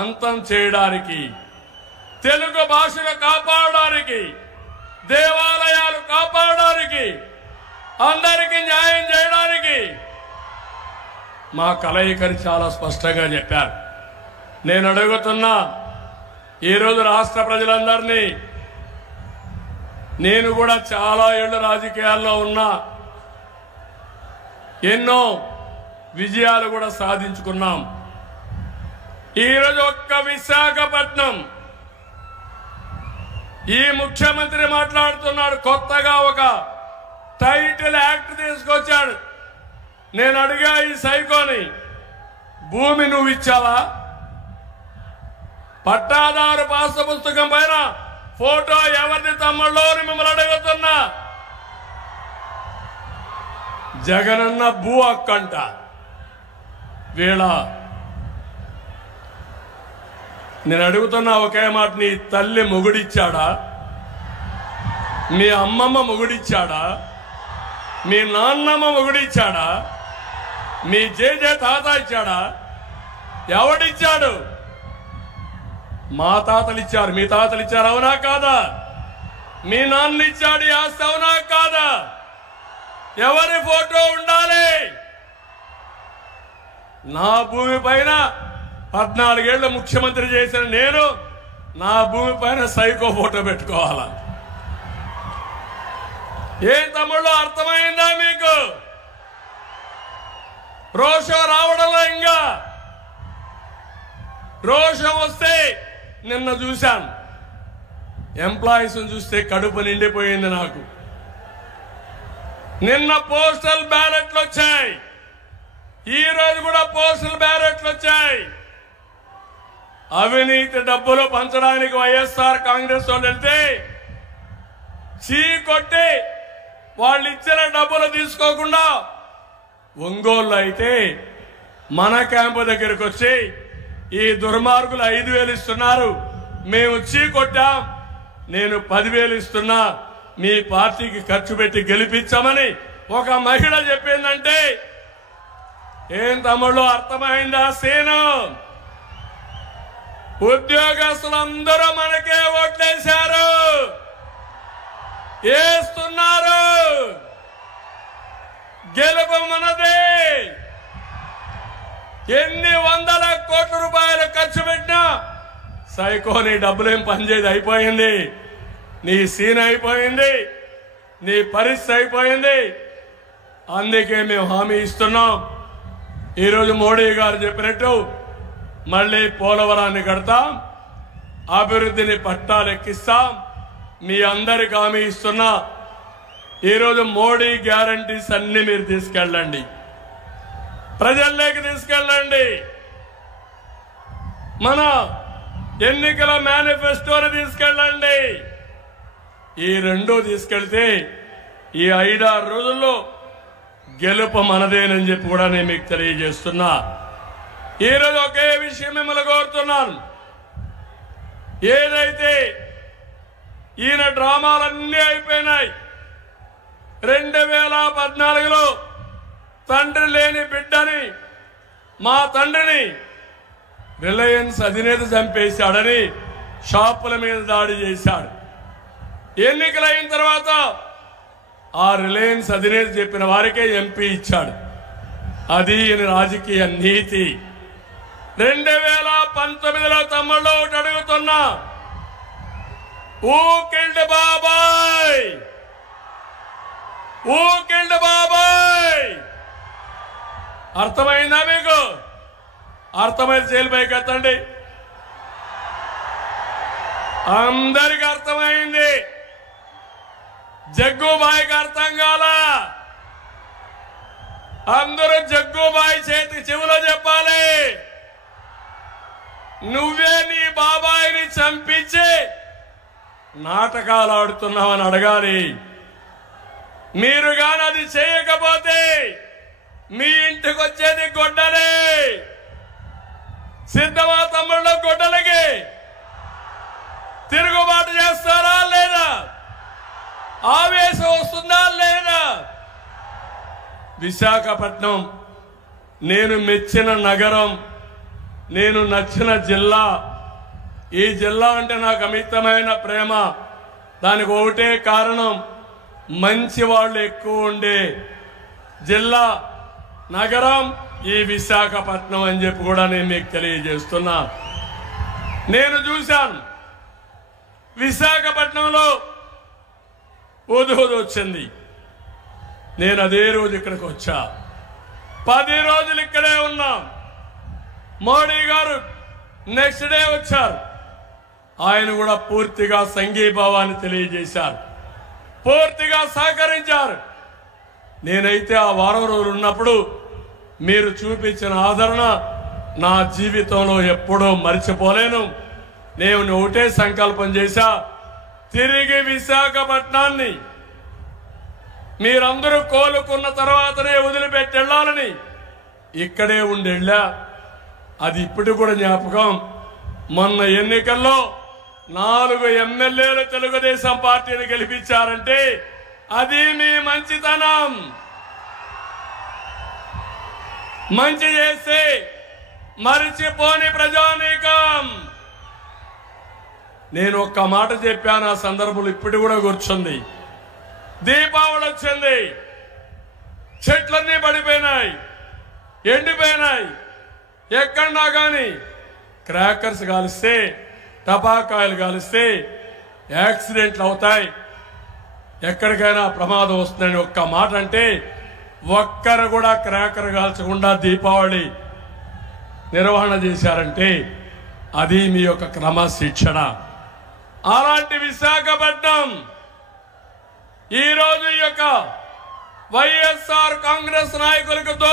అంతం చేయడానికి, తెలుగు భాషను కాపాడడానికి, దేవాలయాలు కాపాడడానికి, అందరికీ న్యాయం చేయడానికి మా కలయికని చాలా స్పష్టంగా చెప్పారు. నేను అడుగుతున్నా, ఈరోజు రాష్ట్ర ప్రజలందరినీ, నేను కూడా చాలా ఏళ్ళు రాజకీయాల్లో ఉన్నా, ఎన్నో విజయాలు కూడా సాధించుకున్నాం. ఈరోజు ఒక్క విశాఖపట్నం ఈ ముఖ్యమంత్రి మాట్లాడుతున్నాడు, కొత్తగా ఒక టైటిల్ యాక్ట్ తీసుకొచ్చాడు. నేను అడిగా ఈ సైకోని, భూమి నువ్వు ఇచ్చావా? పట్టాదారు పాస్ పుస్తకం పైన ఫోటో ఎవరిది తమ్ముళ్ళో అని మిమ్మల్ని అడుగుతున్నా. జగనన్న భూ హక్కంట. వీళ్ళ నేను అడుగుతున్నా ఒకే మాట, నీ తల్లి మొగుడిచ్చాడా? మీ అమ్మమ్మ మొగుడిచ్చాడా? మీ నాన్నమ్మ మొగుడిచ్చాడా? మీ జేజే తాత ఇచ్చాడా? ఎవడిచ్చాడు? మా తాతలు ఇచ్చారు, మీ తాతలు ఇచ్చారు, అవునా కాదా? మీ నాన్న ఇచ్చాడు ఈ ఆస్తి, అవునా కాదా? ఎవరి ఫోటో ఉండాలి? నా భూమి పైన 14 ఏళ్ల ముఖ్యమంత్రి చేసిన నేను నా భూమి పైన సైకో ఫోటో పెట్టుకోవాలా? ఏం తమ్ముళ్ళు, అర్థమైందా మీకు? రోషం రావడంలో ఇంకా రోషం వస్తే, నిన్న చూశాను ఎంప్లాయీస్ చూస్తే కడుపు నిండిపోయింది నాకు. నిన్న పోస్టల్ బ్యాలెట్లు వచ్చాయి, ఈ రోజు కూడా పోస్టల్ బ్యాలెట్లు వచ్చాయి. అవినీతి డబ్బులు పంచడానికి వైఎస్ఆర్ కాంగ్రెస్ వాళ్ళు వెళ్తే చీకొట్టి వాళ్ళు ఇచ్చిన డబ్బులు తీసుకోకుండా ఒంగోలు అయితే మన క్యాంపు దగ్గరకు వచ్చి ఈ దుర్మార్గులు 5,000 ఇస్తున్నారు, మేము చీకొట్టాం, నేను 10,000 ఇస్తున్నా, మీ పార్టీకి ఖర్చు పెట్టి గెలిపించామని ఒక మహిళ చెప్పిందంటే ఏం తమ్ముళ్ళు, అర్థమైందా సీను? ఉద్యోగస్తులందరూ మనకే ఓట్లేశారు, వేస్తున్నారు. గెలుపు మనదే. ఎన్ని వందల కోట్ల రూపాయలు ఖర్చు పెట్టినా సైకోని డబ్బులేం పనిచేది, అయిపోయింది. నీ సీన్ అయిపోయింది, నీ పరిస్థితి అయిపోయింది. అందుకే మేము హామీ ఇస్తున్నాం. ఈరోజు మోడీ గారు చెప్పినట్టు మళ్ళీ పోలవరాన్ని కడతాం, అభివృద్ధిని పట్టాలెక్కిస్తాం. మీ అందరికి హామీ ఇస్తున్నా. ఈరోజు మోడీ గ్యారంటీస్ అన్ని మీరు తీసుకెళ్ళండి, ప్రజల్లోకి తీసుకెళ్ళండి. మన ఎన్నికల మేనిఫెస్టోని తీసుకెళ్ళండి. ఈ రెండు తీసుకెళ్తే ఈ 5-6 రోజుల్లో గెలుపు మనదేనని చెప్పి కూడా నేను మీకు తెలియజేస్తున్నా. ఈరోజు ఒకే విషయం మిమ్మల్ని కోరుతున్నాను. ఏదైతే ఈయన డ్రామాలన్నీ అయిపోయినాయి. 2014లో తండ్రి లేని బిడ్డని, మా తండ్రిని రిలయన్స్ అధినేత చంపేశాడని షాపుల మీద దాడి చేశాడు. ఎన్నికలైన తర్వాత ఆ రిలయన్స్ అధినేత చెప్పిన వారికే ఎంపీ ఇచ్చాడు. అది ఈయన రాజకీయ నీతి. 2019లో తమ్ముళ్ళు ఒకటి అడుగుతున్నా, ఊ కిల్డ్ బాబాయ్, ఊ కిల్డ్ బాబాయ్. అర్థమైందా మీకు? అర్థమైంది జైలు పైకి ఎత్తండి. అందరికి అర్థమైంది, జగ్గుబాయికి అర్థం కాలా. అందరూ జగ్గుబాయి చేతికి చెవిలో చెప్పాలి, నువ్వే నీ బాబాయిని చంపించి నాటకాలు ఆడుతున్నావని అడగాలి. మీరు గాని అది చేయకపోతే మీ ఇంటికి వచ్చేది గొడ్డలే. సిద్ధమా తమ్ముళ్ళు? గొడ్డలకి తిరుగుబాటు చేస్తారా లేదా? ఆవేశం వస్తుందా లేదా? విశాఖపట్నం నేను మెచ్చిన నగరం, నేను నచ్చిన జిల్లా. ఈ జిల్లా అంటే నాకు అమితమైన ప్రేమ. దానికి ఒకటే కారణం, మంచి వాళ్ళు ఎక్కువ ఉండే జిల్లా, నగరం ఈ విశాఖపట్నం అని చెప్పి కూడా నేను మీకు తెలియజేస్తున్నా. నేను చూశాను విశాఖపట్నంలో ఉదూదు వచ్చింది. నేను అదే రోజు ఇక్కడికి వచ్చా. 10 రోజులు ఇక్కడే ఉన్నాం. మోడీ గారు నెక్స్ట్ డే వచ్చారు. ఆయన కూడా పూర్తిగా సంఘీభావాన్ని తెలియజేశారు, పూర్తిగా సహకరించారు. నేనైతే ఆ వారం రోజులు ఉన్నప్పుడు మీరు చూపించిన ఆదరణ నా జీవితంలో ఎప్పుడూ మర్చిపోలేను. నేను ఒకటే సంకల్పం చేశా, తిరిగి విశాఖపట్నాన్ని మీరందరూ కోలుకున్న తర్వాతనే వదిలిపెట్టి వెళ్ళాలని ఇక్కడే ఉండెళ్ళా. అది ఇప్పుడు కూడా జ్ఞాపకం. మొన్న ఎన్నికల్లో 4 ఎమ్మెల్యేలు తెలుగుదేశం పార్టీని గెలిపించారంటే అది మీ మంచితనం. మంచి చేస్తే మరిచిపోని ప్రజానీకం. నేను ఒక్క మాట చెప్పాను, ఆ సందర్భంలో ఇప్పుడు కూడా కూర్చుంది. దీపావళి వచ్చింది, చెట్లన్నీ పడిపోయినాయి, ఎండిపోయినాయి. ఎక్కడన్నా కానీ క్రాకర్స్ కాలిస్తే, టపాకాయలు కాలిస్తే యాక్సిడెంట్లు అవుతాయి, ఎక్కడికైనా ప్రమాదం వస్తుందని ఒక్క మాట అంటే ఒక్కరు కూడా క్రాకర్ కాల్చకుండా దీపావళి నిర్వహణ చేశారంటే అది మీ యొక్క క్రమశిక్షణ. అలాంటి విశాఖపట్నం ఈరోజు ఈ యొక్క వైఎస్ఆర్ కాంగ్రెస్ నాయకులకు